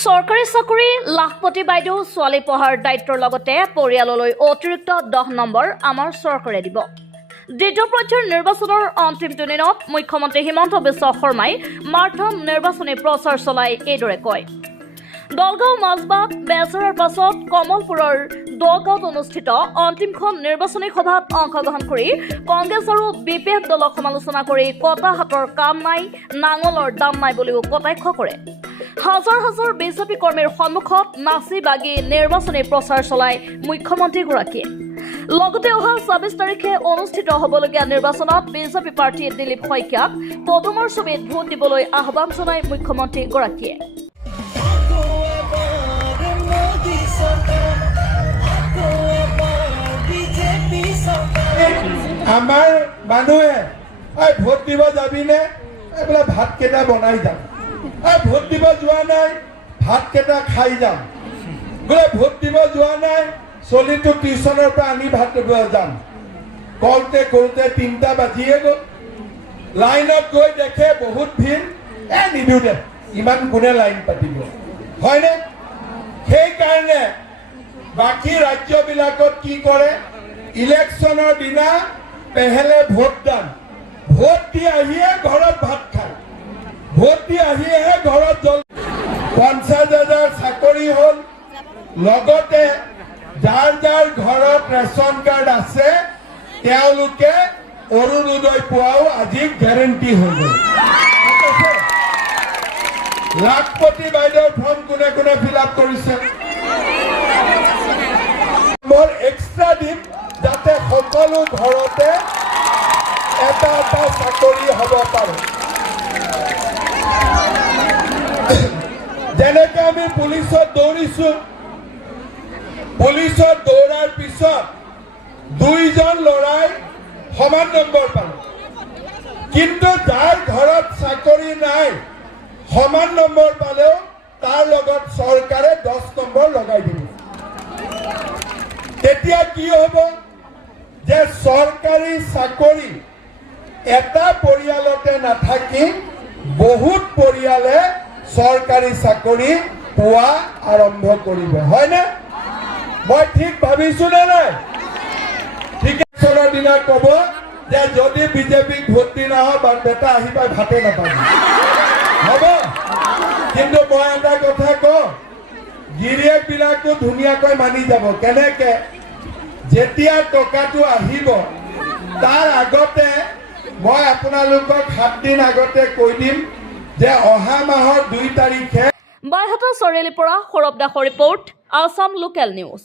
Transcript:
চৰকাৰী চাকৰি লাখপতি বাইদেউ ছোৱালী পঢ়াৰ দায়িত্বৰ লগতে পৰিয়াললৈ অতিৰিক্ত 10 নম্বৰ আমাৰ চৰকাৰে দিব। দ্বিতীয় পৰ্যায়ৰ নিৰ্বাচনৰ অন্তিম দিনত মুখ্যমন্ত্ৰী হিমন্ত বিশ্ব শৰ্মাই মাৰাথন নিৰ্বাচনী প্ৰচাৰ চলাই এইদৰে কয়। দলগাঁও মাজবাট বেজৰৰ পাছত কমলপুৰৰ দগাঁৱত অনুষ্ঠিত অন্তিমখন নিৰ্বাচনী সভাত অংশগ্ৰহণ কৰি কংগ্ৰেছ আৰু বিপিএফ দলক সমালোচনা কৰি কটা হাতৰ কাম নাই, নাঙলৰ দাম নাই বুলিও কটাক্ষ কৰে। হাজাৰ হাজাৰ বিজেপি কৰ্মীৰ সন্মুখত নাচি বাগি নিৰ্বাচনী প্ৰচাৰ চলাই মুখ্যমন্ত্ৰীগৰাকীয়ে লগতে অহা ২৬ তাৰিখে অনুষ্ঠিত হ'বলগীয়া নিৰ্বাচনত বিজেপি প্ৰাৰ্থী দিলীপ শইকীয়াক পদুমৰ ছবিত ভোট দিবলৈ আহ্বান জনায় মুখ্যমন্ত্ৰীগৰাকীয়ে। আমাৰ মানুহে ভোট দিব যাবিনে এইবিলাক ভাত কেইটা বনাই যাম, ভোট দিব যোৱা নাই ভাত কেইটা খাই যাম, বোলে ভোট দিব যোৱা নাই চলিটো টিউচনৰ পৰা আনি ভাত দিব যাম। কওঁতে কৰোঁতে ৩টা বাজিয়ে গ'ল। লাইনত গৈ দেখে বহুত ভিৰ, নিদিওঁ দে, ইমান কোনে লাইন পাতিব, হয়নে? সেইকাৰণে বাকী ৰাজ্যবিলাকত কি কৰে, ইলেকশ্যনৰ দিনা পেহেলে ভোটদান, ভোট দি আহিয়ে ঘৰত ভাত খায়, ভোট দি আহিয়েহে ঘৰত জল। ৫০,০০০ চাকৰি হ'ল, লগতে যাৰ যাৰ ঘৰত ৰেচন কাৰ্ড আছে তেওঁলোকে অৰুণোদয় পোৱাও আজি গেৰেণ্টি হৈ গ'ল। লাখপতি বাইদেউৰ ফৰ্ম কোনে কোনে ফিল আপ কৰিছে? মোৰ এক্সট্ৰা দিম যাতে সকলো ঘৰতে এটা এটা চাকৰি হ'ব পাৰে। যেনেকে আমি পুলিচত দৌৰিছো, পুলিচত দৌৰাৰ পিছত 2জন ল'ৰাই সমান নম্বৰ পালে, কিন্তু যাৰ ঘৰত চাকৰি নাই সমান নম্বৰ পালেও তাৰ লগত চৰকাৰে 10 নম্বৰ লগাই দিব। তেতিয়া কি হ'ব যে চৰকাৰী চাকৰি এটা পৰিয়ালতে নাথাকি বহুত পৰিয়ালে চৰকাৰী চাকৰি পোৱা আৰম্ভ কৰিব, হয়নে? মই ঠিক ভাবিছো নে নাই? ঠিক চনৰ দিনা ক'ব যে যদি বিজেপিক ভোট দি নাহ বেটা আহিবা ভাতে নাপাবি, হ'ব? কিন্তু মই এটা কথা কওঁ, গিৰিয়েকবিলাকো ধুনীয়াকৈ মানি যাব। কেনেকে? যেতিয়া টকাটো আহিব তাৰ আগতে মই আপোনালোকক 7 দিন আগতে কৈ দিম যে অহা মাহৰ 2 তাৰিখে। বাইহাটা চাৰিআলিৰ পৰা সৌৰভ দাসৰ ৰিপৰ্ট, আছাম লোকেল নিউজ।